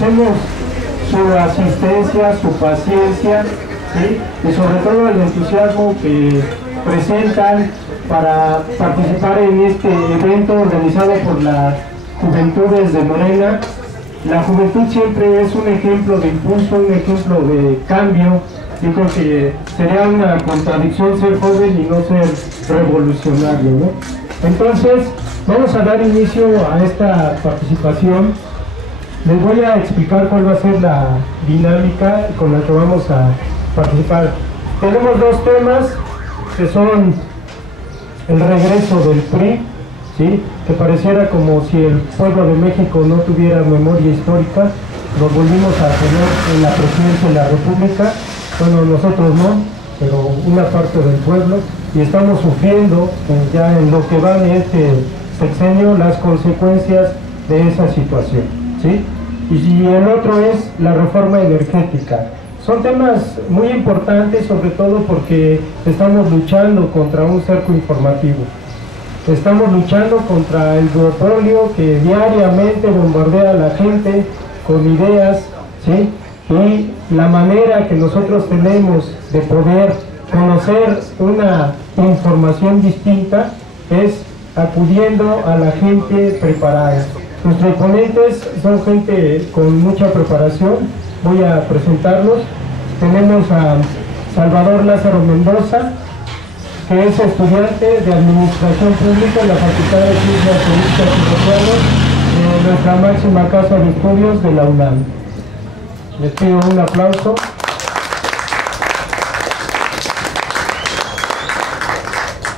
agradecemos su asistencia, su paciencia, ¿sí? Y sobre todo el entusiasmo que presentan para participar en este evento organizado por las Juventudes de Morena. La juventud siempre es un ejemplo de impulso, un ejemplo de cambio. Yo creo que sería una contradicción ser joven y no ser revolucionario, ¿no? Entonces, vamos a dar inicio a esta participación. Les voy a explicar cuál va a ser la dinámica con la que vamos a participar. Tenemos dos temas que son el regreso del PRI, ¿sí? Que pareciera como si el pueblo de México no tuviera memoria histórica. Lo volvimos a tener en la presidencia de la República. Bueno, nosotros no, pero una parte del pueblo, y estamos sufriendo ya en lo que va de este sexenio las consecuencias de esa situación, ¿sí? Y el otro es la reforma energética. Son temas muy importantes, sobre todo porque estamos luchando contra un cerco informativo. Estamos luchando contra el duopolio que diariamente bombardea a la gente con ideas, ¿sí? Y la manera que nosotros tenemos de poder conocer una información distinta es acudiendo a la gente preparada. Nuestros ponentes son gente con mucha preparación. Voy a presentarlos. Tenemos a Salvador Lázaro Mendoza, que es estudiante de Administración Pública en la Facultad de Ciencias Políticas y Sociales de nuestra máxima casa de estudios de la UNAM. Les pido un aplauso.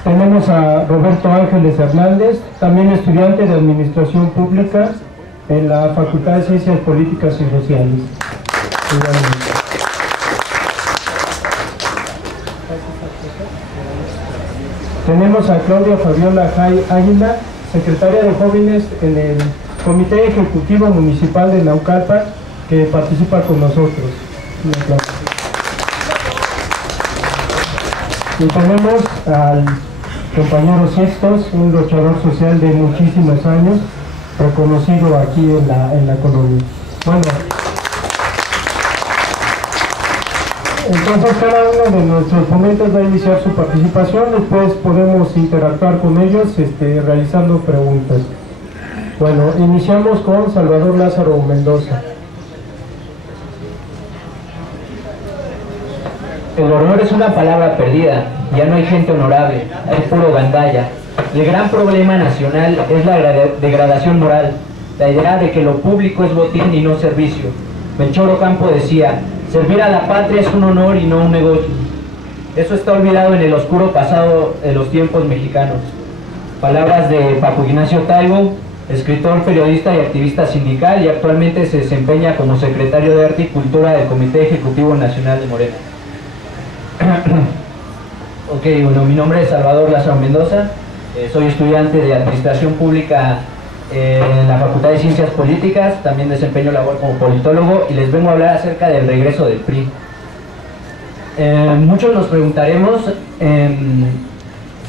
Tenemos a Roberto Ángeles Hernández, también estudiante de Administración Pública en la Facultad de Ciencias Políticas y Sociales. Tenemos a Claudia Fabiola Jai Águila, secretaria de Jóvenes en el Comité Ejecutivo Municipal de Naucalpan, que participa con nosotros. Un aplauso. Y tenemos al compañero Sextos, un luchador social de muchísimos años, reconocido aquí en la colonia. Bueno, entonces cada uno de nuestros ponentes va a iniciar su participación, después podemos interactuar con ellos realizando preguntas. Bueno, iniciamos con Salvador Lázaro Mendoza. El honor es una palabra perdida, ya no hay gente honorable, hay puro gandalla. El gran problema nacional es la degradación moral, la idea de que lo público es botín y no servicio. Melchor Ocampo decía, servir a la patria es un honor y no un negocio. Eso está olvidado en el oscuro pasado de los tiempos mexicanos. Palabras de Paco Ignacio Taibo, escritor, periodista y activista sindical, y actualmente se desempeña como secretario de Arte y Cultura del Comité Ejecutivo Nacional de Morena. Ok, bueno, mi nombre es Salvador Lázaro Mendoza, soy estudiante de Administración Pública en la Facultad de Ciencias Políticas, también desempeño labor como politólogo y les vengo a hablar acerca del regreso del PRI. Muchos nos preguntaremos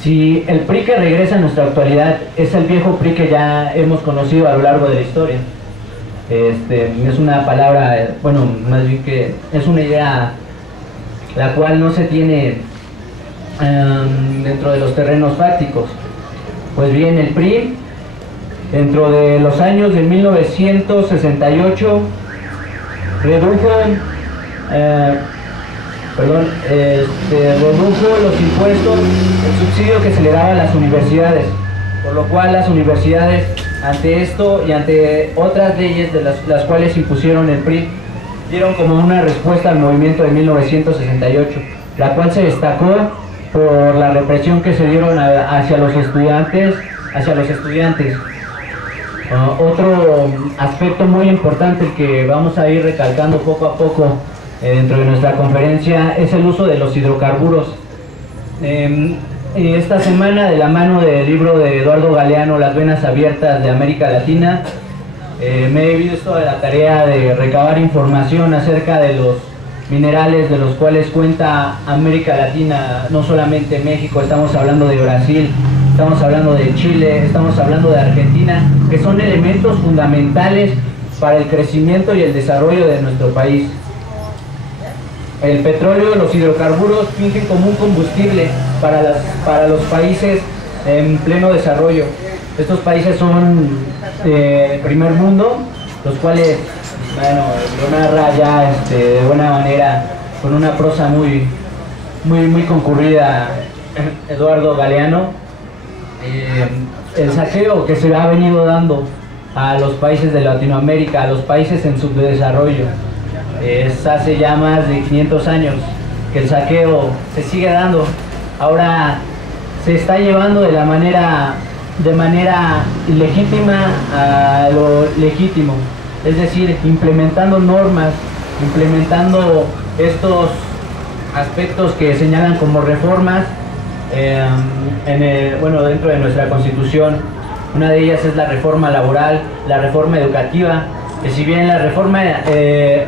si el PRI que regresa en nuestra actualidad es el viejo PRI que ya hemos conocido a lo largo de la historia. Es una palabra, bueno, más bien que es una idea la cual no se tiene dentro de los terrenos fácticos. Pues bien, el PRI, dentro de los años de 1968, redujo los impuestos, el subsidio que se le daba a las universidades, por lo cual las universidades, ante esto y ante otras leyes de las cuales impusieron el PRI, dieron como una respuesta al movimiento de 1968, la cual se destacó por la represión que se dieron hacia los estudiantes. Otro aspecto muy importante que vamos a ir recalcando poco a poco dentro de nuestra conferencia es el uso de los hidrocarburos. Esta semana, de la mano del libro de Eduardo Galeano, Las venas abiertas de América Latina, me he visto a la tarea de recabar información acerca de los minerales de los cuales cuenta América Latina, no solamente México, estamos hablando de Brasil, estamos hablando de Chile, estamos hablando de Argentina, que son elementos fundamentales para el crecimiento y el desarrollo de nuestro país. El petróleo, los hidrocarburos fingen como un combustible para los países en pleno desarrollo. Estos países son de primer mundo, los cuales, bueno, lo narra ya de buena manera, con una prosa muy concurrida, Eduardo Galeano. El saqueo que se ha venido dando a los países de Latinoamérica, a los países en subdesarrollo, es hace ya más de 500 años que el saqueo se sigue dando. Ahora se está llevando de manera ilegítima a lo legítimo, es decir, implementando normas, implementando estos aspectos que señalan como reformas dentro de nuestra Constitución. Una de ellas es la reforma laboral, la reforma educativa, que si bien la reforma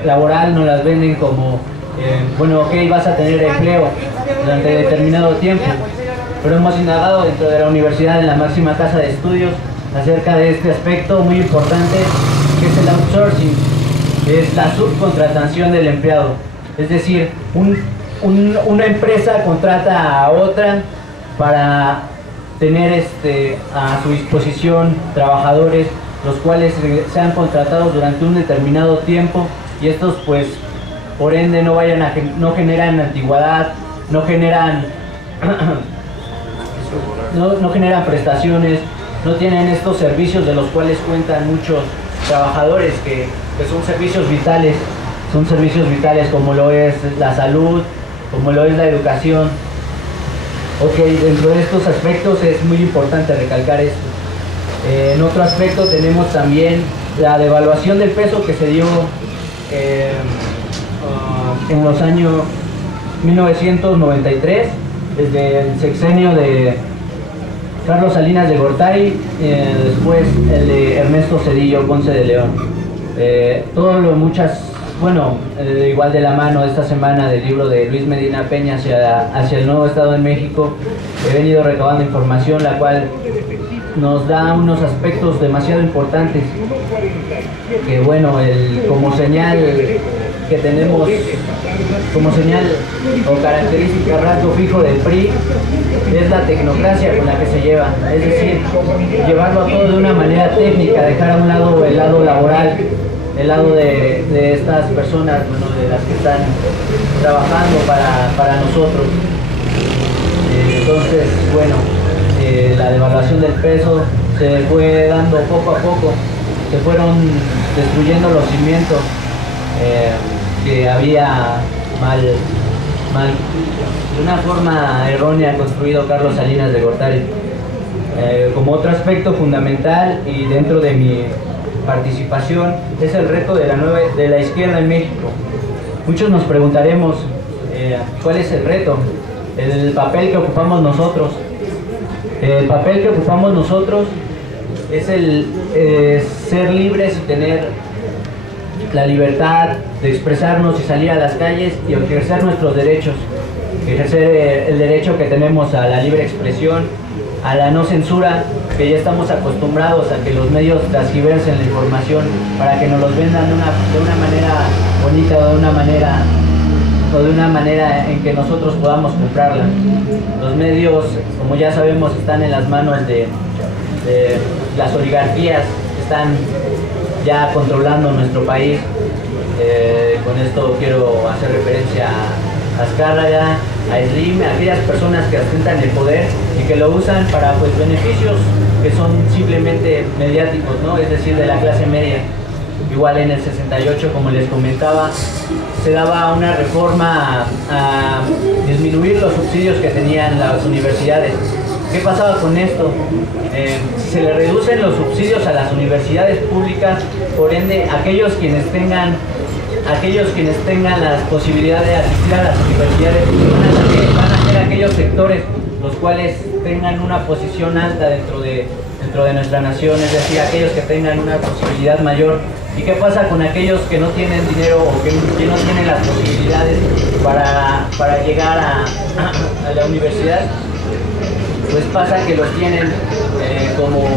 laboral nos las venden como vas a tener empleo durante determinado tiempo, pero hemos indagado dentro de la universidad, en la máxima casa de estudios, acerca de este aspecto muy importante, que es el outsourcing, es la subcontratación del empleado. Es decir, una empresa contrata a otra para tener a su disposición trabajadores, los cuales sean contratados durante un determinado tiempo, y estos pues por ende no generan antigüedad, no generan prestaciones, no tienen estos servicios de los cuales cuentan muchos trabajadores, que son servicios vitales, como lo es la salud, como lo es la educación. Dentro de estos aspectos es muy importante recalcar esto. En otro aspecto tenemos también la devaluación del peso que se dio en los años 1993, desde el sexenio de Carlos Salinas de Gortari, después el de Ernesto Zedillo Ponce de León. Igual de la mano esta semana del libro de Luis Medina Peña hacia el nuevo Estado en México, he venido recabando información la cual nos da unos aspectos demasiado importantes, que como señal que tenemos, como señal o característica, rasgo fijo del PRI, es la tecnocracia con la que se lleva, es decir, llevarlo a todo de una manera técnica, dejar a un lado el lado laboral, el lado de estas personas, de las que están trabajando para nosotros. Entonces, la devaluación del peso se fue dando poco a poco, se fueron destruyendo los cimientos que había de una forma errónea construido Carlos Salinas de Gortari. Como otro aspecto fundamental y dentro de mi participación es el reto de la izquierda en México. Muchos nos preguntaremos ¿cuál es el reto? El papel que ocupamos nosotros. El papel que ocupamos nosotros es el ser libres y tener la libertad de expresarnos y salir a las calles y ejercer nuestros derechos. Ejercer el derecho que tenemos a la libre expresión, a la no censura, que ya estamos acostumbrados a que los medios transgiversen la información para que nos los vendan de una manera bonita o de una manera en que nosotros podamos comprarla. Los medios, como ya sabemos, están en las manos de las oligarquías, están ya controlando nuestro país. Con esto quiero hacer referencia a Azcárraga, a Slim, a aquellas personas que ostentan el poder y que lo usan para beneficios que son simplemente mediáticos, ¿no? Es decir, de la clase media. Igual en el 68, como les comentaba, se daba una reforma a disminuir los subsidios que tenían las universidades. ¿Qué pasaba con esto? Si se le reducen los subsidios a las universidades públicas, por ende, aquellos quienes tengan las posibilidades de asistir a las universidades van a ser aquellos sectores los cuales tengan una posición alta dentro de nuestra nación, es decir, aquellos que tengan una posibilidad mayor. ¿Y qué pasa con aquellos que no tienen dinero o que no tienen las posibilidades para llegar a la universidad? Pues pasa que los tienen como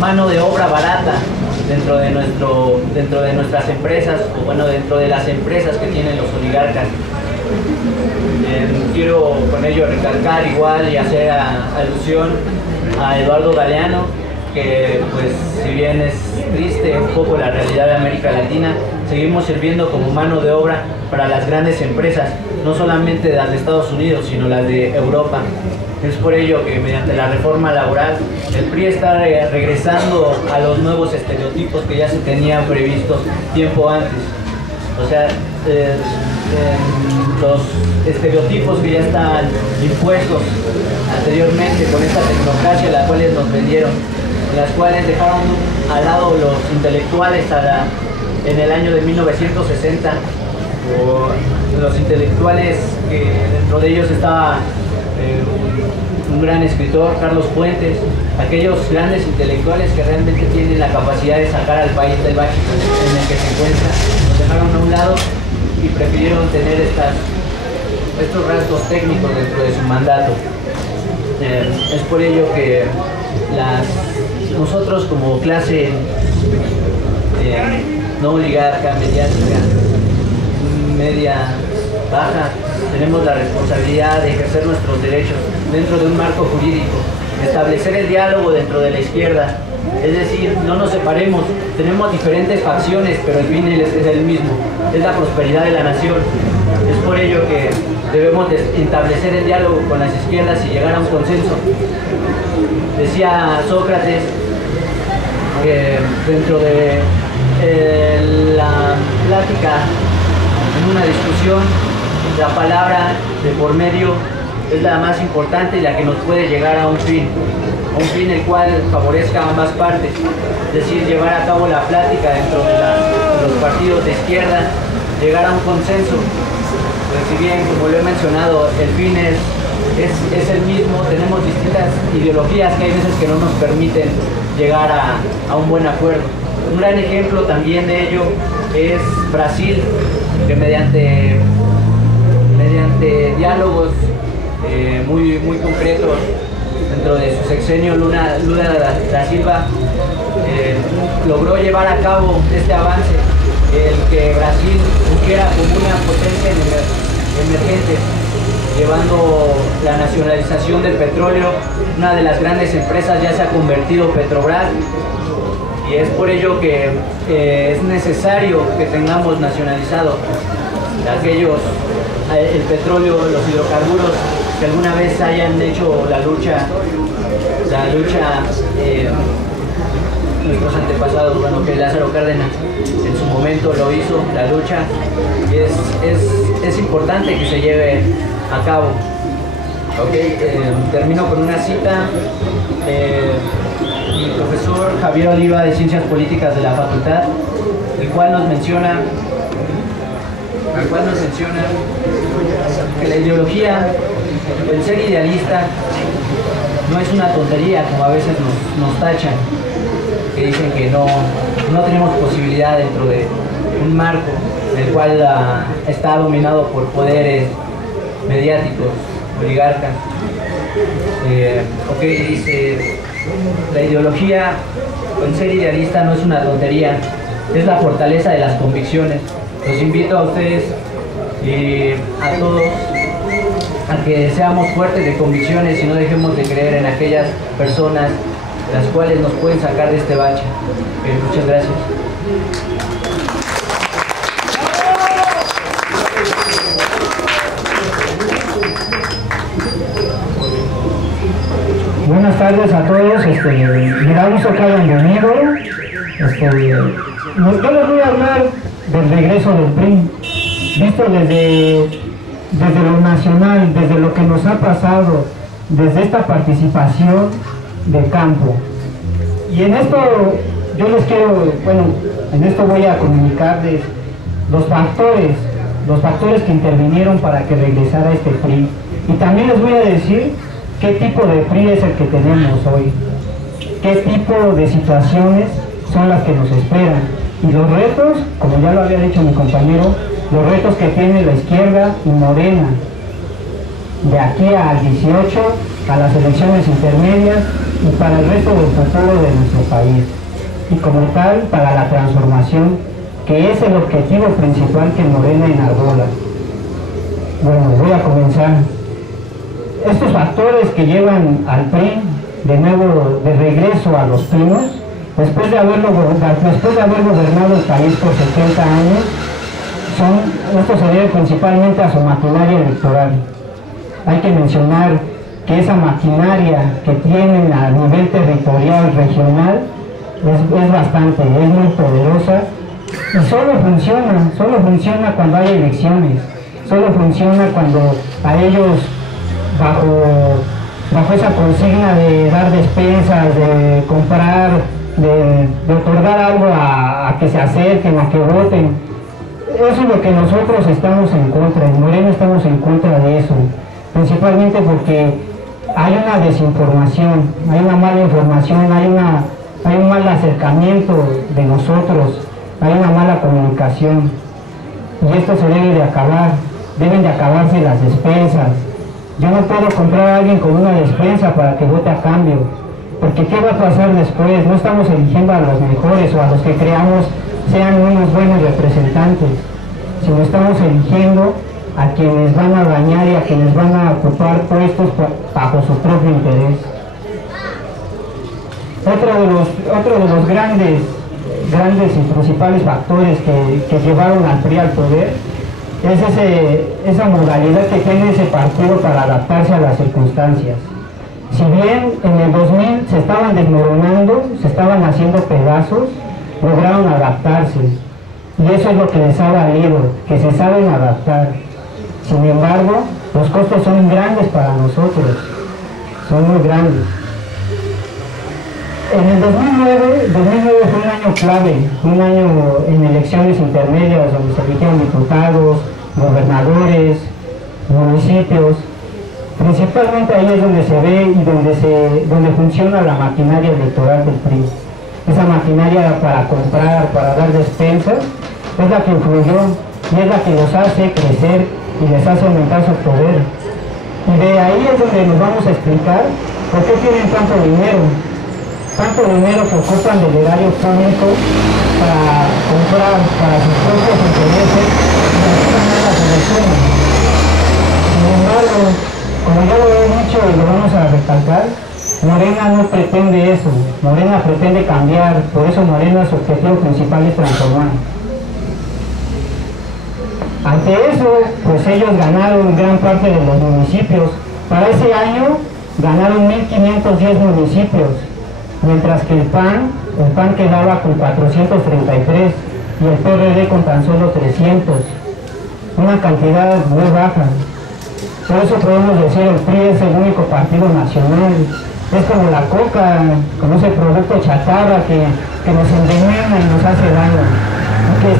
mano de obra barata, dentro de nuestras empresas, o bueno, dentro de las empresas que tienen los oligarcas. Quiero con ello recalcar igual y hacer alusión a Eduardo Galeano, que pues si bien es triste un poco la realidad de América Latina, seguimos sirviendo como mano de obra para las grandes empresas, no solamente las de Estados Unidos, sino las de Europa. Es por ello que mediante la reforma laboral el PRI está regresando a los nuevos estereotipos que ya se tenían previstos tiempo antes. O sea, los estereotipos que ya estaban impuestos anteriormente con esta tecnocracia, las cuales nos vendieron, las cuales dejaron al lado los intelectuales en el año de 1960, o los intelectuales que dentro de ellos estaba un gran escritor, Carlos Fuentes, aquellos grandes intelectuales que realmente tienen la capacidad de sacar al país del bache en el que se encuentra, los dejaron a un lado y prefirieron tener estos rasgos técnicos dentro de su mandato. Es por ello que nosotros como clase no oligarca, mediática, media, baja, tenemos la responsabilidad de ejercer nuestros derechos dentro de un marco jurídico, establecer el diálogo dentro de la izquierda, es decir, no nos separemos, tenemos diferentes facciones, pero el fin es el mismo, es la prosperidad de la nación. Es por ello que debemos establecer el diálogo con las izquierdas y llegar a un consenso. Decía Sócrates que dentro de la plática, en una discusión, la palabra de por medio es la más importante y la que nos puede llegar a un fin el cual favorezca a ambas partes, es decir, llevar a cabo la plática dentro de los partidos de izquierda, llegar a un consenso. Pues si bien, como lo he mencionado, el fin es el mismo, tenemos distintas ideologías que hay veces que no nos permiten llegar a un buen acuerdo. Un gran ejemplo también de ello es Brasil, que mediante diálogos muy concretos dentro de su sexenio, Lula da Silva logró llevar a cabo este avance, el que Brasil surgiera como una potencia emergente, llevando la nacionalización del petróleo. Una de las grandes empresas ya se ha convertido Petrobras, y es por ello que es necesario que tengamos nacionalizado el petróleo, los hidrocarburos que alguna vez hayan hecho la lucha nuestros antepasados, bueno, que Lázaro Cárdenas en su momento lo hizo, la lucha, es importante que se lleve a cabo. Termino con una cita. Mi profesor Javier Oliva, de Ciencias Políticas de la Facultad, el cual nos menciona que la ideología, el ser idealista, no es una tontería como a veces nos tachan, que dicen que no tenemos posibilidad dentro de un marco el cual está dominado por poderes mediáticos, oligarcas. Dice, la ideología, el ser idealista no es una tontería, es la fortaleza de las convicciones. Los invito a ustedes y a todos a que seamos fuertes de convicciones y no dejemos de creer en aquellas personas las cuales nos pueden sacar de este bache. Muchas gracias. Buenas tardes a todos, me da gusto que hayan venido. Yo les voy a hablar del regreso del PRI, visto desde lo nacional, desde lo que nos ha pasado, desde esta participación de campo. Y en esto yo les quiero, en esto voy a comunicarles los factores que intervinieron para que regresara este PRI. Y también les voy a decir qué tipo de PRI es el que tenemos hoy, qué tipo de situaciones son las que nos esperan, y los retos, como ya lo había dicho mi compañero, los retos que tiene la izquierda y Morena de aquí al 18, a las elecciones intermedias y para el resto del futuro de nuestro país. y como tal para la transformación, que es el objetivo principal que Morena enarbola. Bueno, voy a comenzar. Estos factores que llevan al PRI de nuevo de regreso a los pinos, después de haber gobernado el país por 70 años, esto se debe principalmente a su maquinaria electoral. Hay que mencionar que esa maquinaria que tienen a nivel territorial, regional, es bastante, es muy poderosa y solo funciona cuando hay elecciones, solo funciona cuando a ellos bajo esa consigna de dar despensas, de comprar, de otorgar algo a que se acerquen, a que voten. Eso es lo que nosotros estamos en contra, en Morena estamos en contra de eso, principalmente porque hay una desinformación, hay una mala información, hay un mal acercamiento de nosotros, hay una mala comunicación y esto se debe de acabar, deben de acabarse las despensas. Yo no puedo comprar a alguien con una despensa para que vote a cambio, porque ¿qué va a pasar después? No estamos eligiendo a los mejores o a los que creamos sean unos buenos representantes, sino estamos eligiendo a quienes van a dañar y a quienes van a ocupar puestos bajo su propio interés. Otro de los grandes y principales factores que llevaron al PRI al poder es esa modalidad que tiene ese partido para adaptarse a las circunstancias. Si bien en el 2000 se estaban desmoronando, se estaban haciendo pedazos, lograron adaptarse. Y eso es lo que les ha valido, que se saben adaptar. Sin embargo, los costos son grandes para nosotros, son muy grandes. En el 2009 fue un año clave, un año en elecciones intermedias donde se eligieron diputados, gobernadores, municipios. Principalmente ahí es donde se ve y donde funciona la maquinaria electoral del PRI. Esa maquinaria para comprar, para dar despensas, es la que influyó y es la que los hace crecer y les hace aumentar su poder. Y de ahí es donde nos vamos a explicar por qué tienen tanto dinero que ocupan del erario público para comprar para sus propios intereses y así ganar las elecciones. Sin embargo, como ya lo he dicho y lo vamos a recalcar, Morena no pretende eso, Morena pretende cambiar, por eso Morena su objetivo principal es transformar. Ante eso, pues ellos ganaron gran parte de los municipios. Para ese año ganaron 1.510 municipios, mientras que el PAN quedaba con 433 y el PRD con tan solo 300, una cantidad muy baja. Por eso podemos decir el PRI es el único partido nacional. Es como la coca, como ese producto chatarra que nos envenena y nos hace daño, que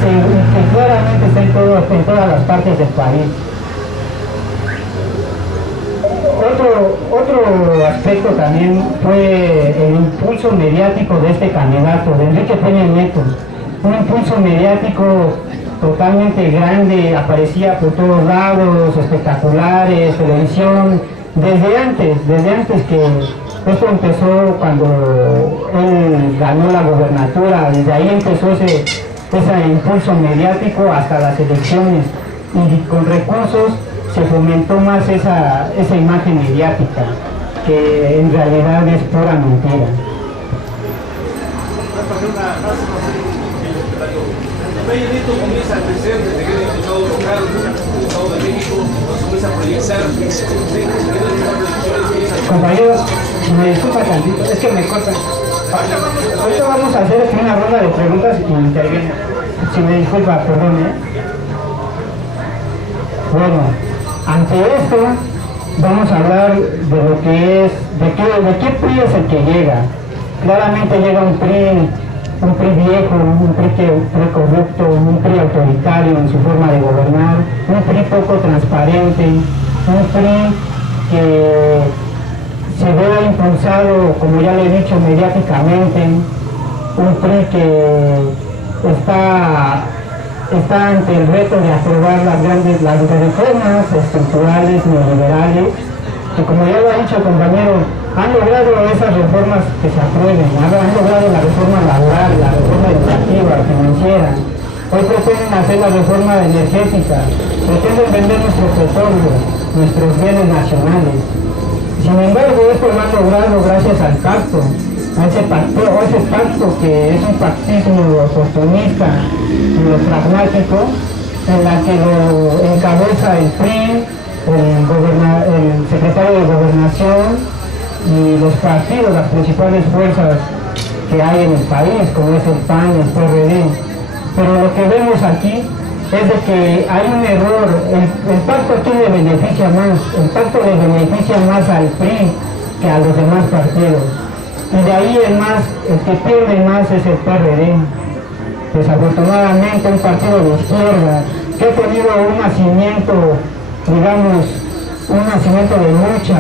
claramente está en todas las partes del país. Otro aspecto también fue el impulso mediático de este candidato, de Enrique Peña Nieto. Un impulso mediático totalmente grande, aparecía por todos lados, espectaculares, televisión, desde antes que esto empezó cuando él ganó la gobernatura, desde ahí empezó ese impulso mediático hasta las elecciones y con recursos se fomentó más esa imagen mediática, que en realidad es pura mentira. Peña Nieto comienza a crecer desde que era diputado local, Estado de México, nos comienza a proyectar, compañeros, me disculpa tantito, es que me cortan. Ahorita vamos a hacer una ronda de preguntas y interviene. Si me disculpa, perdón, Bueno, ante esto vamos a hablar de lo que es, de qué PRI es el que llega. Claramente llega un PRI viejo, un PRI corrupto, un PRI autoritario en su forma de gobernar, un PRI poco transparente, un PRI que se ve impulsado, como ya le he dicho, mediáticamente, un PRI que está ante el reto de aprobar las reformas estructurales neoliberales, que como ya lo ha dicho el compañero, han logrado esas reformas que se aprueben, han logrado la reforma laboral, la reforma educativa, financiera. Hoy pretenden hacer la reforma energética, pretenden vender nuestro petróleo, nuestros bienes nacionales. Sin embargo, esto lo han logrado gracias al pacto, a ese pacto que es un pactismo oportunista y pragmático, en la que lo encabeza el PRI, el secretario de Gobernación y los partidos, las principales fuerzas que hay en el país, como es el PAN y el PRD. Pero lo que vemos aquí es de que hay un error. El pacto aquí le beneficia más, el pacto le beneficia más al PRI que a los demás partidos. Y de ahí el que pierde más es el PRD. Desafortunadamente un partido de izquierda que ha tenido un nacimiento, digamos, un nacimiento de lucha,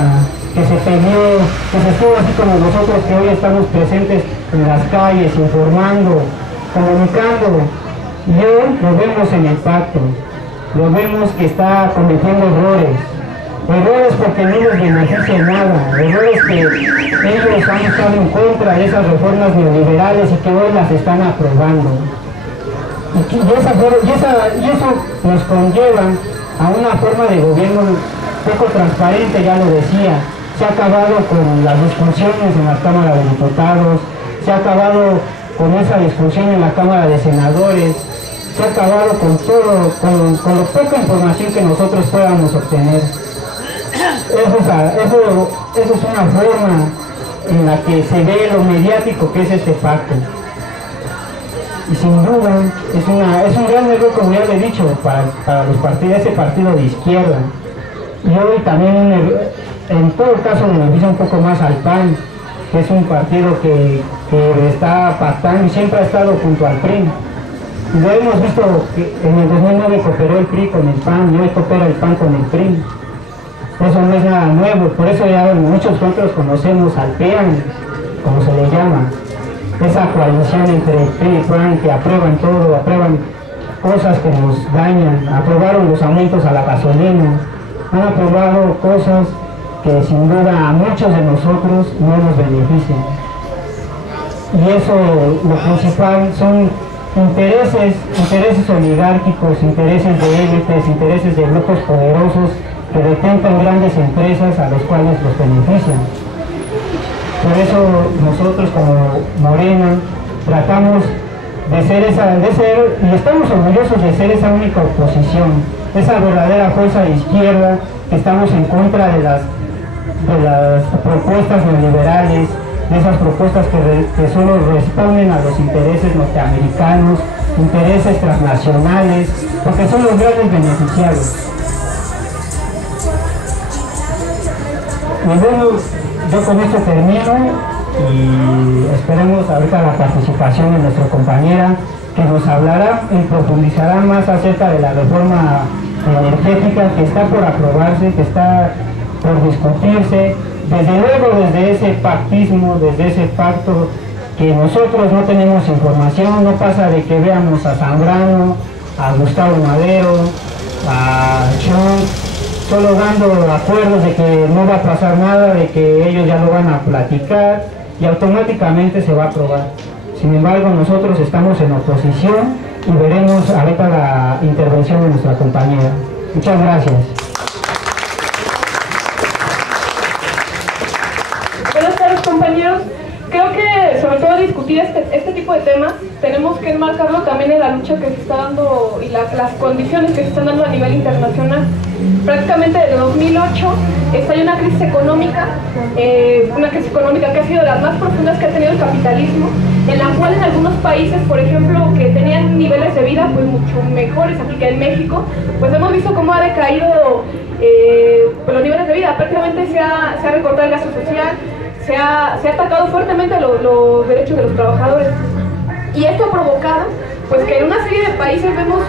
que se peleó, que se estuvo así como nosotros que hoy estamos presentes en las calles, informando, comunicando, y hoy lo vemos en el pacto, lo vemos que está cometiendo errores porque no les beneficia nada, errores que ellos han estado en contra de esas reformas neoliberales y que hoy las están aprobando. Y eso nos conlleva a una forma de gobierno poco transparente, ya lo decía. Se ha acabado con las discusiones en la Cámara de Diputados, se ha acabado con esa discusión en la Cámara de Senadores, se ha acabado con todo, con la poca información que nosotros podamos obtener. Eso es una forma en la que se ve lo mediático que es este pacto. Y sin duda es un gran error, como ya lo he dicho, para los partidos, ese partido de izquierda. Y hoy también en todo caso beneficia un poco más al PAN, que es un partido que está pactando y siempre ha estado junto al PRI. Y lo hemos visto que en el 2009 cooperó el PRI con el PAN y hoy coopera el PAN con el PRI. Eso no es nada nuevo, por eso ya muchos nosotros conocemos al PEAN, como se le llama, esa coalición entre el PRI y PAN que aprueban todo, aprueban cosas que nos dañan, aprobaron los aumentos a la gasolina, han aprobado cosas que sin duda a muchos de nosotros no nos benefician. Y eso, lo principal, son intereses oligárquicos, intereses de élites, intereses de grupos poderosos que detentan grandes empresas a los cuales los benefician. Por eso nosotros como Morena tratamos de ser y estamos orgullosos de ser esa única oposición, esa verdadera fuerza de izquierda, que estamos en contra de las propuestas neoliberales, de esas propuestas que solo responden a los intereses norteamericanos, intereses transnacionales, porque son los grandes beneficiados. Y bueno, yo con esto termino y esperemos ahorita la participación de nuestra compañera, que nos hablará y profundizará más acerca de la reforma energética que está por aprobarse, que está por discutirse, desde luego desde ese pactismo, desde ese pacto que nosotros no tenemos información. No pasa de que veamos a Zambrano, a Gustavo Madero, a Trump, solo dando acuerdos de que no va a pasar nada, de que ellos ya lo van a platicar y automáticamente se va a aprobar. Sin embargo, nosotros estamos en oposición y veremos ahorita la intervención de nuestra compañera. Muchas gracias. Buenas tardes, compañeros. Creo que sobre todo discutir este tipo de temas tenemos que enmarcarlo también en la lucha que se está dando y las condiciones que se están dando a nivel internacional. Prácticamente desde 2008 estalla una crisis económica que ha sido de las más profundas que ha tenido el capitalismo, en la cual en algunos países, por ejemplo, que tenían niveles de vida pues mucho mejores aquí que en México, pues hemos visto cómo ha decaído los niveles de vida. Prácticamente se ha recortado el gasto social, se ha atacado fuertemente los derechos de los trabajadores. Y esto ha provocado pues que en una serie de países vemos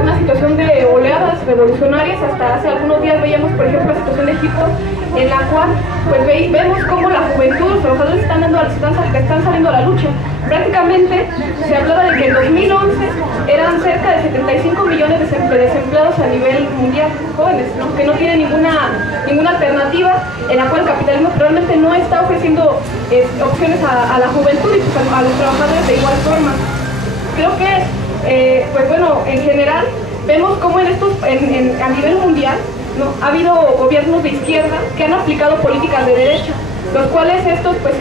una situación de oleadas revolucionarias. Hasta hace algunos días veíamos, por ejemplo, la situación de Egipto, en la cual pues vemos cómo la juventud, los trabajadores están saliendo a la lucha. Prácticamente se hablaba de que en 2011 eran cerca de 75 millones de desempleados a nivel mundial, jóvenes, ¿no? Que no tienen ninguna alternativa, en la cual el capitalismo realmente no está ofreciendo opciones a la juventud y pues, a los trabajadores de igual forma. Creo que, pues bueno, en general vemos cómo a nivel mundial, ¿no? Ha habido gobiernos de izquierda que han aplicado políticas de derecha, los cuales estos pues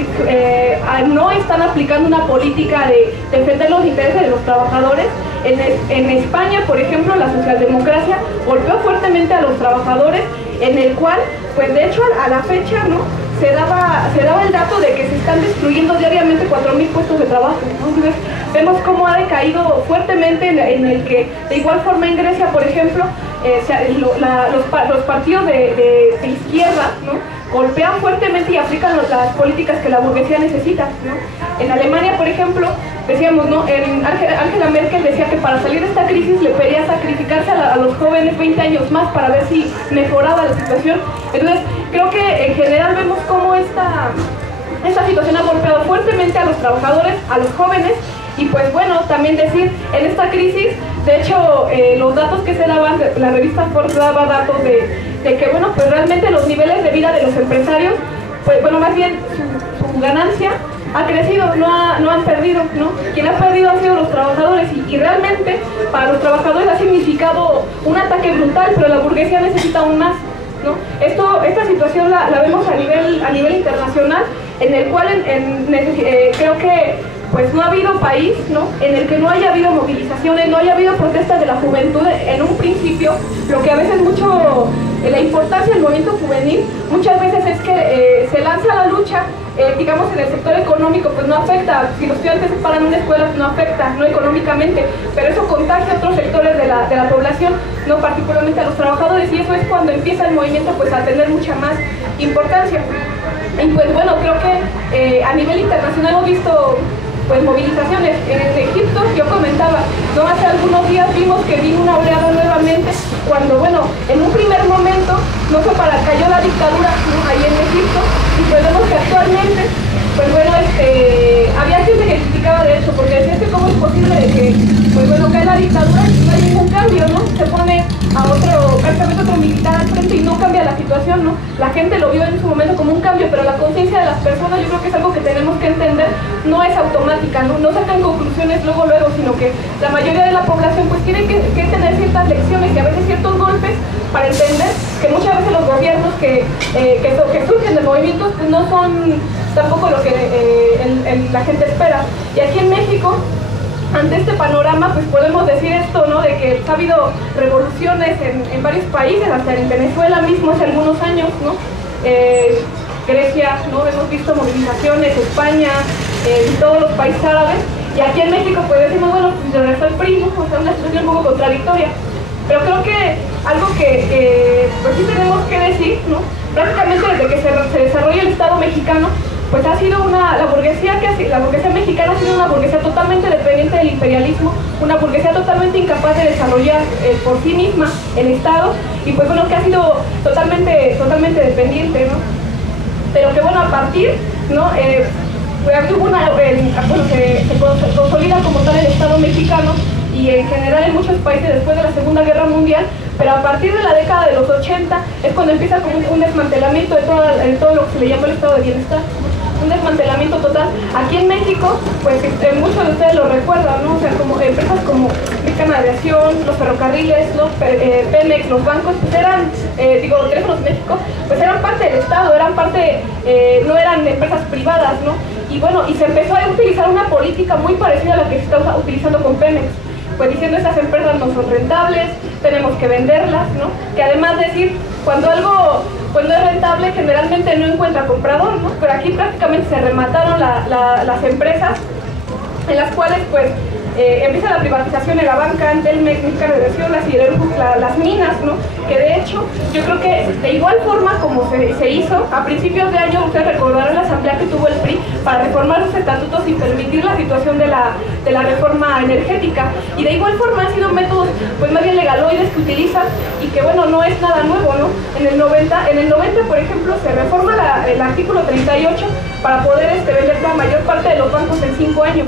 no están aplicando una política de defender los intereses de los trabajadores. En España, por ejemplo, la socialdemocracia golpeó fuertemente a los trabajadores, en el cual, pues de hecho a la fecha, ¿no? se daba el dato de que se están destruyendo diariamente 4.000 puestos de trabajo, ¿no? Entonces vemos cómo ha decaído fuertemente en el que de igual forma en Grecia, por ejemplo, los partidos de izquierda, ¿no? golpean fuertemente y aplican las políticas que la burguesía necesita, ¿no? En Alemania, por ejemplo, decíamos, ¿no? Angela Merkel decía que para salir de esta crisis le pedía sacrificarse a los jóvenes 20 años más para ver si mejoraba la situación. Entonces, creo que en general vemos cómo esta situación ha golpeado fuertemente a los trabajadores, a los jóvenes, y pues bueno, también decir, en esta crisis, de hecho, los datos que se daban, la revista Forbes daba datos de que, bueno, pues realmente los niveles de vida de los empresarios, pues bueno, más bien su ganancia ha crecido, no han perdido, ¿no? Quien ha perdido han sido los trabajadores y realmente para los trabajadores ha significado un ataque brutal, pero la burguesía necesita aún más, ¿no? Esta situación la vemos a nivel internacional, en el cual creo que pues no ha habido país, ¿no? en el que no haya habido movilizaciones, no haya habido protestas de la juventud en un principio. Lo que a veces la importancia del movimiento juvenil muchas veces es que se lanza a la lucha, digamos en el sector económico, pues no afecta, si los estudiantes se paran en una escuela pues no afecta, no económicamente, pero eso contagia a otros sectores de la población, no particularmente a los trabajadores, y eso es cuando empieza el movimiento pues a tener mucha más importancia. Y pues bueno, creo que a nivel internacional hemos visto pues movilizaciones. En Egipto, yo comentaba, ¿no? Hace algunos días vimos que vino una oleada nuevamente, cuando, bueno, en un primer momento no fue cayó la dictadura, ¿no? ahí en Egipto, y pues vemos que actualmente, pues bueno, había gente que criticaba de eso, porque decía que cómo es posible de que, pues bueno, cae la dictadura y no hay ningún cambio, ¿no? Se pone prácticamente otro militar al frente y no cambia la situación, ¿no? La gente lo vio en su momento como un cambio, pero la conciencia de las personas yo creo que es algo que tenemos que entender, no es automática, no sacan conclusiones luego, sino que la mayoría de la población pues tiene que tener ciertas lecciones y a veces ciertos golpes para entender que muchas veces los gobiernos que surgen de movimientos pues no son tampoco lo que la gente espera. Y aquí en México, ante este panorama, pues podemos decir esto, ¿no? De que ha habido revoluciones en varios países, hasta en Venezuela mismo hace algunos años, ¿no? Grecia, ¿no? Hemos visto movilizaciones, España, todos los países árabes, y aquí en México pues decimos, bueno, pues regresó el PRI, ¿no? O sea, una situación un poco contradictoria. Pero creo que algo que pues sí tenemos que decir, ¿no? Prácticamente desde que se desarrolla el Estado mexicano, pues ha sido la burguesía mexicana ha sido una burguesía totalmente dependiente del imperialismo, una burguesía totalmente incapaz de desarrollar por sí misma el Estado, y pues bueno, que ha sido totalmente dependiente, ¿no? Pero que bueno, a partir, ¿no? Se consolida como tal el Estado mexicano, y en general en muchos países después de la Segunda Guerra Mundial, pero a partir de la década de los 80 es cuando empieza como un desmantelamiento de todo lo que se le llama el estado de bienestar, un desmantelamiento total. Aquí en México, pues muchos de ustedes lo recuerdan, ¿no? O sea, como empresas como Mexicana de Aviación, los ferrocarriles, los Pemex, los bancos, pues eran, Teléfonos México, pues eran parte del Estado, no eran empresas privadas, ¿no? Y bueno, y se empezó a utilizar una política muy parecida a la que se está utilizando con Pemex, pues diciendo estas empresas no son rentables, tenemos que venderlas, ¿no? Que además decir, cuando algo pues no es rentable, generalmente no encuentra comprador, ¿no? Pero aquí prácticamente se remataron las empresas, en las cuales pues empieza la privatización de la banca, Telmex, Mexicana de Energía, las siderúrgicas, las minas, ¿no? Que de hecho, yo creo que de igual forma como se hizo, a principios de año, ustedes recordarán la asamblea que tuvo el PRI para reformar sus estatutos y permitir la situación de la reforma energética, y de igual forma han sido métodos, pues más bien legaloides que utilizan, y que bueno, no es nada nuevo, ¿no? En el 90, por ejemplo, se reforma el artículo 38 para poder vender la mayor parte de los bancos en 5 años.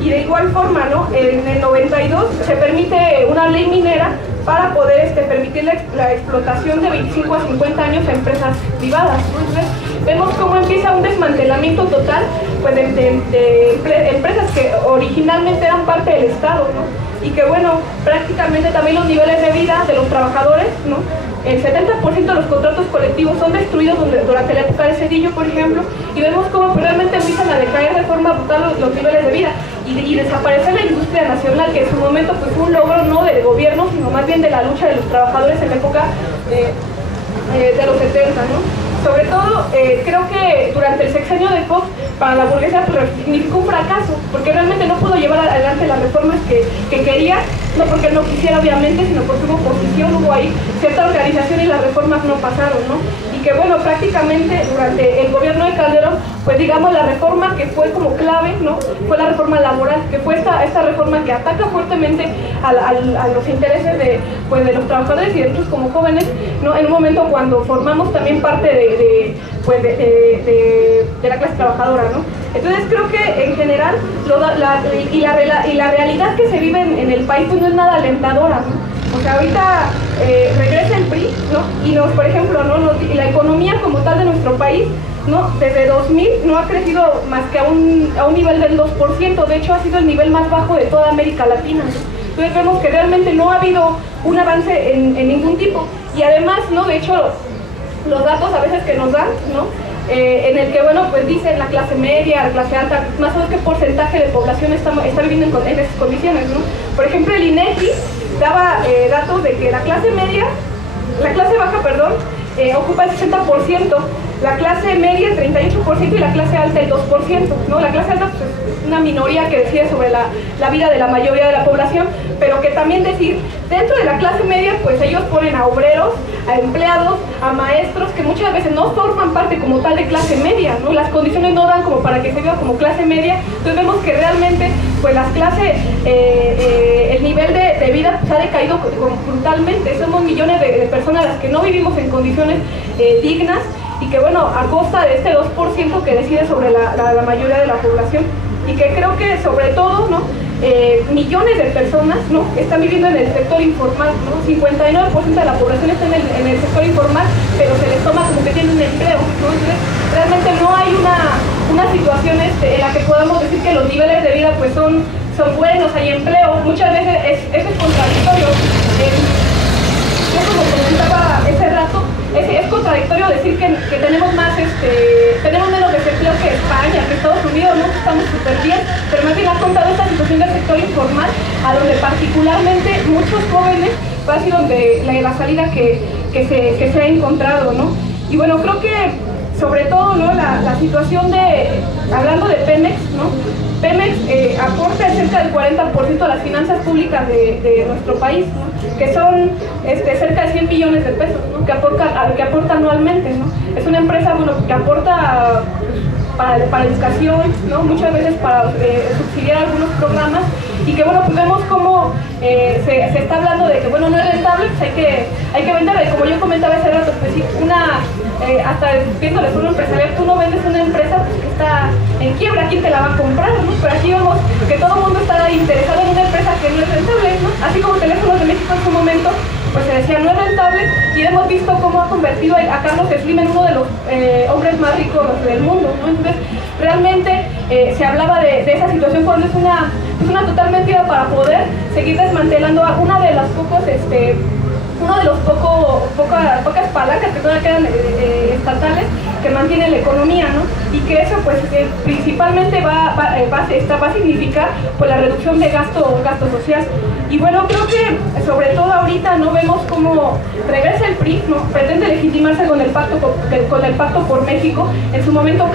Y de igual forma, ¿no? En el 92 se permite una ley minera para poder permitir la explotación de 25 a 50 años a empresas privadas, ¿no? Entonces, vemos cómo empieza un desmantelamiento total, pues, de empresas que originalmente eran parte del Estado, ¿no? Y que bueno, prácticamente también los niveles de vida de los trabajadores, ¿no? El 70% de los contratos colectivos son destruidos durante la época de Zedillo, por ejemplo, y vemos cómo realmente empiezan a decaer de forma brutal los niveles de vida y desaparece la industria nacional, que en su momento pues, fue un logro no del gobierno, sino más bien de la lucha de los trabajadores en la época de los 70, ¿no? Sobre todo, creo que durante el sexenio de Fox, para la burguesía pues, significó un fracaso, porque realmente no pudo llevar adelante las reformas que quería, no porque no quisiera obviamente, sino porque hubo oposición, hubo ahí cierta organización y las reformas no pasaron, ¿no? Y que bueno, prácticamente durante el gobierno de Calderón, pues digamos la reforma que fue como clave, ¿no? Fue la reforma laboral, que fue esta reforma que ataca fuertemente a los intereses de los trabajadores y de nosotros como jóvenes, ¿no? En un momento cuando formamos también parte de la clase trabajadora, ¿no? Entonces creo que en general la realidad que se vive en el país pues no es nada alentadora, ¿no? O sea, ahorita regresa el PRI, ¿no? Y por ejemplo, ¿no? Y la economía como tal de nuestro país, ¿no? Desde 2000 no ha crecido más que a un nivel del 2%, de hecho ha sido el nivel más bajo de toda América Latina, ¿no? Entonces vemos que realmente no ha habido un avance en ningún tipo, y además, ¿no? De hecho, los datos a veces que nos dan, ¿no? En el que, bueno, pues dicen la clase media, la clase alta, más o menos qué porcentaje de población está viviendo en esas condiciones, ¿no? Por ejemplo, el INEGI daba datos de que la clase baja, ocupa el 60%, la clase media el 38% y la clase alta el 2%, ¿no? La clase alta pues, es una minoría que decide sobre la vida de la mayoría de la población, pero que también decir, dentro de la clase media, pues ellos ponen a obreros, a empleados, a maestros, que muchas veces no forman parte como tal de clase media, ¿no? Las condiciones no dan como para que se viva como clase media, entonces vemos que realmente, pues las clases, el nivel de vida pues, ha decaído brutalmente, somos millones de personas las que no vivimos en condiciones dignas, y que bueno, a costa de este 2% que decide sobre la mayoría de la población, y que creo que sobre todo, ¿no? Millones de personas, ¿no? Están viviendo en el sector informal, ¿no? 59% de la población está en el sector informal, pero se les toma como que tienen un empleo, ¿no? Entonces, realmente no hay una situación en la que podamos decir que los niveles de vida pues son buenos, hay empleo, muchas veces eso es contradictorio. Yo como comentaba ese rato, es contradictorio decir que tenemos tenemos menos desempleo que España, que Estados Unidos, ¿no? Estamos súper bien, pero más bien ha contado esta situación del sector informal, a donde particularmente muchos jóvenes ha sido donde la salida que se ha encontrado, ¿no? Y bueno, creo que sobre todo, ¿no? La situación hablando de Pemex, ¿no? Pemex aporta cerca del 40% a las finanzas públicas de nuestro país, ¿no? Que son cerca de 100 billones de pesos, ¿no? que aporta anualmente, ¿no? Es una empresa, bueno, que aporta para educación, ¿no? Muchas veces para subsidiar algunos programas, y que bueno, pues vemos cómo se está hablando de que bueno, no es rentable, pues hay que venderla, y como yo comentaba hace rato, pues sí, hasta viendo de forma empresarial, tú no vendes una empresa pues, que está en quiebra, ¿quién te la va a comprar? ¿No? Pero aquí vemos que todo el mundo está interesado en una empresa que no es rentable, ¿no? Así como Teléfonos de México en su momento pues se decía no es rentable, y hemos visto cómo ha convertido a Carlos Slim en uno de los hombres más ricos del mundo, ¿no? Entonces realmente se hablaba de esa situación cuando es una total mentira para poder seguir desmantelando a una de las pocas palancas que todavía quedan estatales que mantienen la economía, ¿no? Y que eso pues principalmente va a significar pues la reducción de gasto social. Y bueno, creo que sobre todo ahorita no vemos cómo regresa el PRI, ¿no? Pretende legitimarse con el pacto por México. En su momento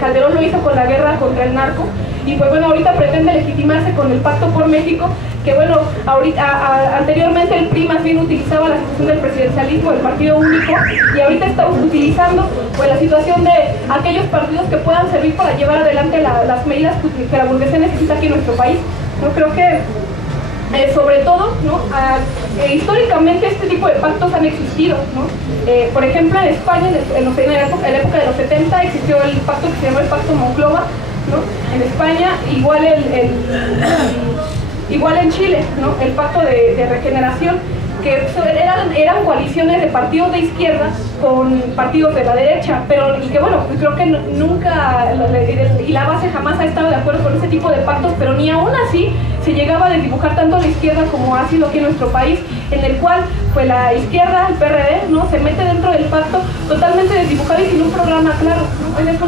Calderón lo hizo con la guerra contra el narco, y pues bueno, ahorita pretende legitimarse con el Pacto por México, que bueno, anteriormente el PRI más bien utilizaba la situación del presidencialismo, del partido único, y ahorita estamos utilizando pues la situación de aquellos partidos que puedan servir para llevar adelante las medidas que la burguesía necesita aquí en nuestro país. No creo que sobre todo, ¿no? Históricamente este tipo de pactos han existido, ¿no? Por ejemplo, en España, en la época de los 70, existió el pacto que se llamó el Pacto Monclova, ¿no? En España, igual en Chile, ¿no? El Pacto de Regeneración, que eran coaliciones de partidos de izquierda con partidos de la derecha, y que bueno, creo que nunca, y la base jamás ha estado de acuerdo con ese tipo de pactos, pero ni aún así se llegaba a desdibujar tanto la izquierda como ha sido aquí en nuestro país, en el cual pues la izquierda, el PRD, ¿no? Se mete dentro del pacto totalmente desdibujado y sin un programa claro, ¿no? Esa es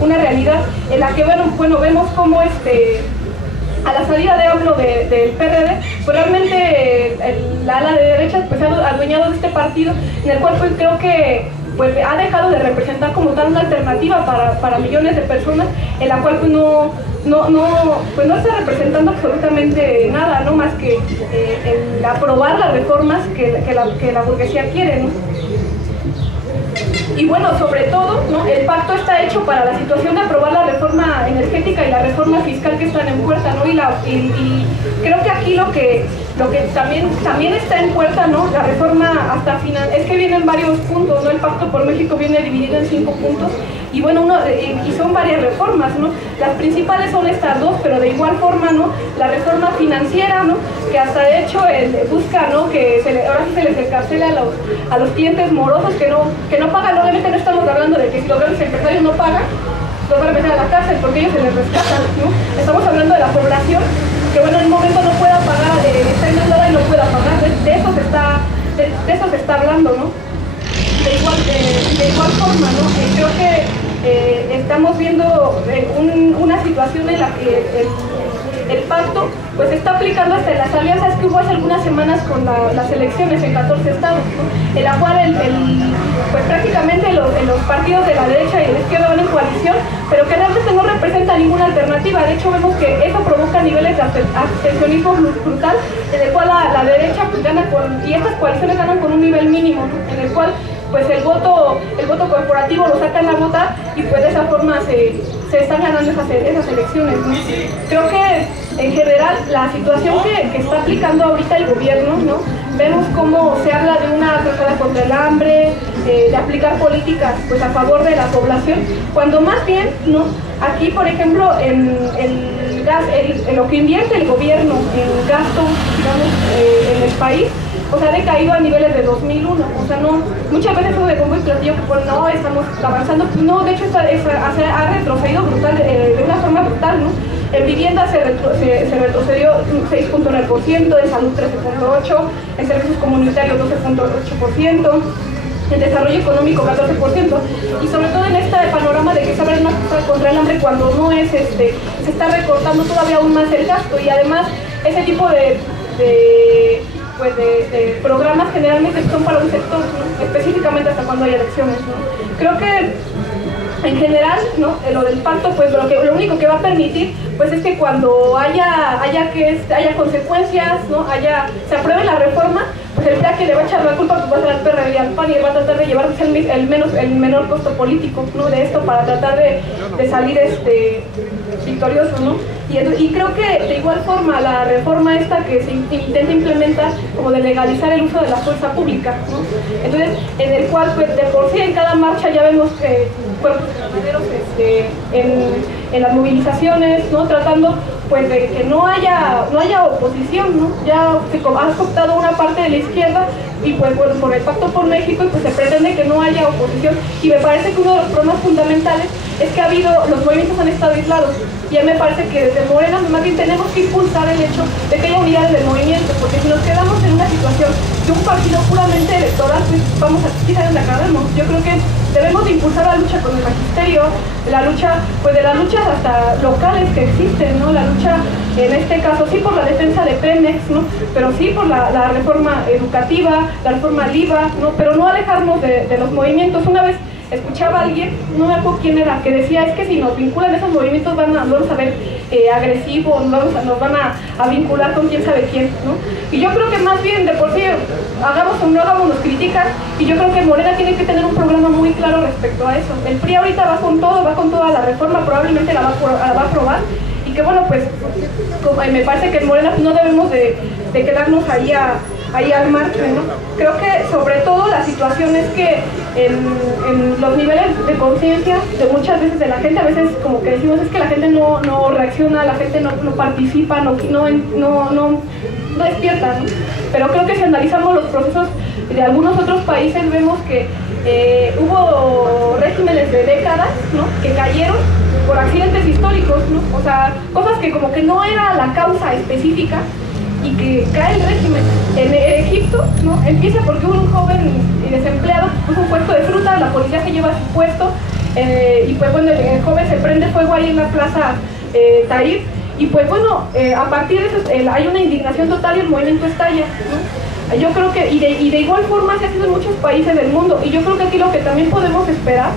una realidad en la que bueno, vemos cómo a la salida de AMLO del PRD, pues realmente la ala de derecha pues, se ha adueñado de este partido, en el cual pues creo que pues, ha dejado de representar como tal una alternativa para millones de personas, en la cual pues no está representando absolutamente nada, ¿no? Más que el aprobar las reformas que la burguesía quiere, ¿no? Y bueno, sobre todo, ¿no? El pacto está hecho para la situación de aprobar la reforma energética y la reforma fiscal que están en puerta, ¿no? Y creo que aquí lo que también está en puerta, ¿no? La reforma hasta final, es que vienen varios puntos, ¿no? El Pacto por México viene dividido en 5 puntos y bueno, y son varias reformas, ¿no? Las principales son estas dos, pero de igual forma, ¿no? La reforma financiera, ¿no? Que hasta de hecho busca, ¿no? Que ahora sí se les encarcele a los clientes morosos que no pagan. Obviamente no estamos hablando de que si los grandes empresarios no pagan, los van a meter a la cárcel porque ellos se les rescatan, ¿no? Estamos hablando de la población que bueno, en un momento no pueda pagar, está endeudada y no pueda pagar, de eso se está hablando, ¿no? De igual forma, ¿no? Creo que estamos viendo una situación en la que el pacto pues está aplicando hasta las alianzas que hubo hace algunas semanas con las elecciones en 14 estados, ¿no? En la cual pues prácticamente los partidos de la derecha y de la izquierda van en coalición, pero que realmente no representa ninguna alternativa. De hecho vemos que eso provoca niveles de abstencionismo brutal, en el cual la derecha pues gana y estas coaliciones ganan con un nivel mínimo, ¿no? En el cual pues el voto corporativo lo sacan a votar y pues de esa forma se están ganando esas elecciones, ¿no? Creo que en general la situación que está aplicando ahorita el gobierno, ¿no? Vemos cómo se habla de una cruzada contra el hambre, de aplicar políticas pues a favor de la población, cuando más bien, ¿no? Aquí por ejemplo en lo que invierte el gobierno en gasto, digamos, en el país, o sea, ha decaído a niveles de 2001, o sea, no, muchas veces eso de bombo y platillo que pues no, estamos avanzando, no, de hecho ha retrocedido de una forma brutal, ¿no? En vivienda se retrocedió 6.9%, en salud 13.8%, en servicios comunitarios 12.8%, en desarrollo económico 14%, y sobre todo en este panorama de que se abre una cruzada contra el hambre cuando no es, se está recortando todavía aún más el gasto, y además ese tipo de programas generalmente son para un sector, ¿no? Específicamente hasta cuando hay elecciones, ¿no? Creo que en general, ¿no? Lo del pacto, pues lo único que va a permitir pues es que cuando haya consecuencias, ¿no? Se apruebe la reforma, pues el PRI que le va a echar la culpa pues va a ser al PRD y al PAN, y va a tratar de llevarse el menor costo político, ¿no? De esto para tratar de salir victorioso, ¿no? Y creo que de igual forma la reforma esta que se intenta implementar como de legalizar el uso de la fuerza pública, ¿no? Entonces, en el cual pues de por sí en cada marcha ya vemos cuerpos granaderos en las movilizaciones, ¿no? Tratando pues de que no haya oposición, ¿no? Ya se ha cooptado una parte de la izquierda y pues bueno, por el Pacto por México, y pues se pretende que no haya oposición, y me parece que uno de los problemas fundamentales es que los movimientos han estado aislados, y a mí me parece que desde Morena más bien tenemos que impulsar el hecho de que haya unidades del movimiento, porque si nos quedamos en una situación de un partido puramente electoral, pues vamos a quizá donde acabemos. Yo creo que debemos de impulsar la lucha con el magisterio, la lucha, pues de las luchas hasta locales que existen, ¿no? La lucha, en este caso, sí por la defensa de Pemex, ¿no? Pero sí por la reforma educativa, la reforma al IVA, ¿no? Pero no alejarnos de los movimientos. Una vez escuchaba a alguien, no me acuerdo quién era, que decía, es que si nos vinculan esos movimientos vamos a ver agresivo, nos van a vincular con quién sabe quién, ¿no? Y yo creo que más bien, de por sí, hagamos o no hagamos, nos critican, y yo creo que Morena tiene que tener un programa muy claro respecto a eso. El PRI ahorita va con todo, va con toda la reforma, probablemente la va a aprobar, y que bueno, pues me parece que en Morena no debemos de quedarnos ahí al margen, ¿no? Creo que sobre todo la situación es que en los niveles de conciencia de muchas veces de la gente, a veces como que decimos es que la gente no reacciona, la gente no participa, no despierta, ¿no? Pero creo que si analizamos los procesos de algunos otros países vemos que hubo regímenes de décadas, ¿no?, que cayeron por accidentes históricos, ¿no? O sea, cosas que como que no era la causa específica y que cae el régimen. En Egipto, ¿no?, empieza porque hubo un joven desempleado, puso un puesto de fruta, la policía se lleva su puesto y pues bueno, el joven se prende fuego ahí en la plaza Tahrir y pues bueno, a partir de eso hay una indignación total y el movimiento estalla, ¿no? Yo creo que, y de igual forma se ha sido en muchos países del mundo, y yo creo que aquí lo que también podemos esperar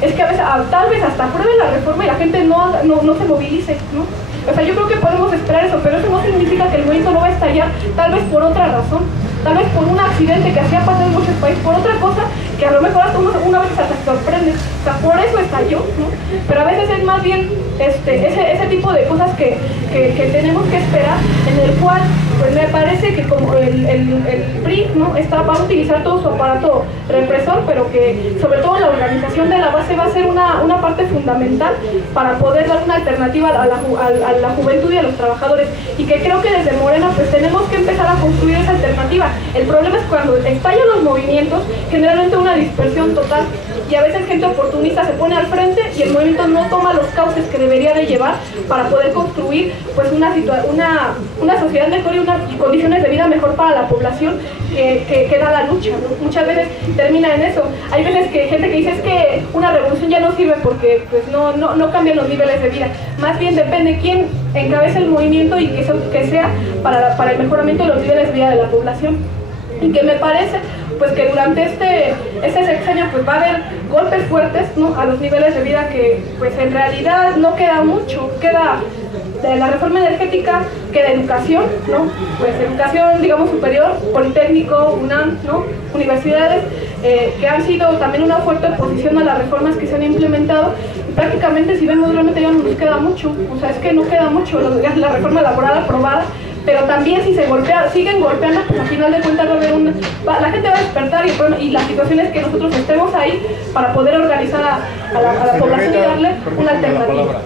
es que a veces, tal vez hasta aprueben la reforma y la gente no se movilice, ¿no? O sea, yo creo que podemos esperar eso, pero eso no significa que el movimiento no va a estallar, tal vez por otra razón, tal vez por un accidente que así ha pasado en muchos países, por otra cosa que a lo mejor hasta una vez hasta se sorprende, o sea, por eso estalló, ¿no? Pero a veces es más bien ese tipo de cosas que tenemos que esperar, en el cual pues me parece que como el PRI, ¿no?, va a utilizar todo su aparato represor, pero que sobre todo la organización de la base va a ser una parte fundamental para poder dar una alternativa a la juventud y a los trabajadores, y que creo que desde Morena pues tenemos que empezar a construir esa alternativa. El problema es cuando estallan los movimientos, generalmente una dispersión total, y a veces gente oportunista se pone al frente y el movimiento no toma los cauces que debería de llevar para poder construir pues una sociedad mejor y condiciones de vida mejor para la población que da la lucha, ¿no? Muchas veces termina en eso. Hay veces que gente que dice es que una revolución ya no sirve porque pues no cambian los niveles de vida. Más bien depende quién encabece el movimiento y que sea para el mejoramiento de los niveles de vida de la población. Y que me parece pues que durante este sexenio pues va a haber golpes fuertes, ¿no?, a los niveles de vida, que pues en realidad no queda mucho, queda de la reforma energética, queda educación, ¿no?, pues educación digamos superior, Politécnico, UNAM, ¿no?, universidades que han sido también una fuerte oposición a las reformas que se han implementado, y prácticamente si vemos realmente ya no nos queda mucho, o sea, es que no queda mucho, la reforma laboral aprobada. Pero también si siguen golpeando, pues al final de cuentas va a haber la gente va a despertar, y la situación es que nosotros estemos ahí para poder organizar a la población y darle una alternativa.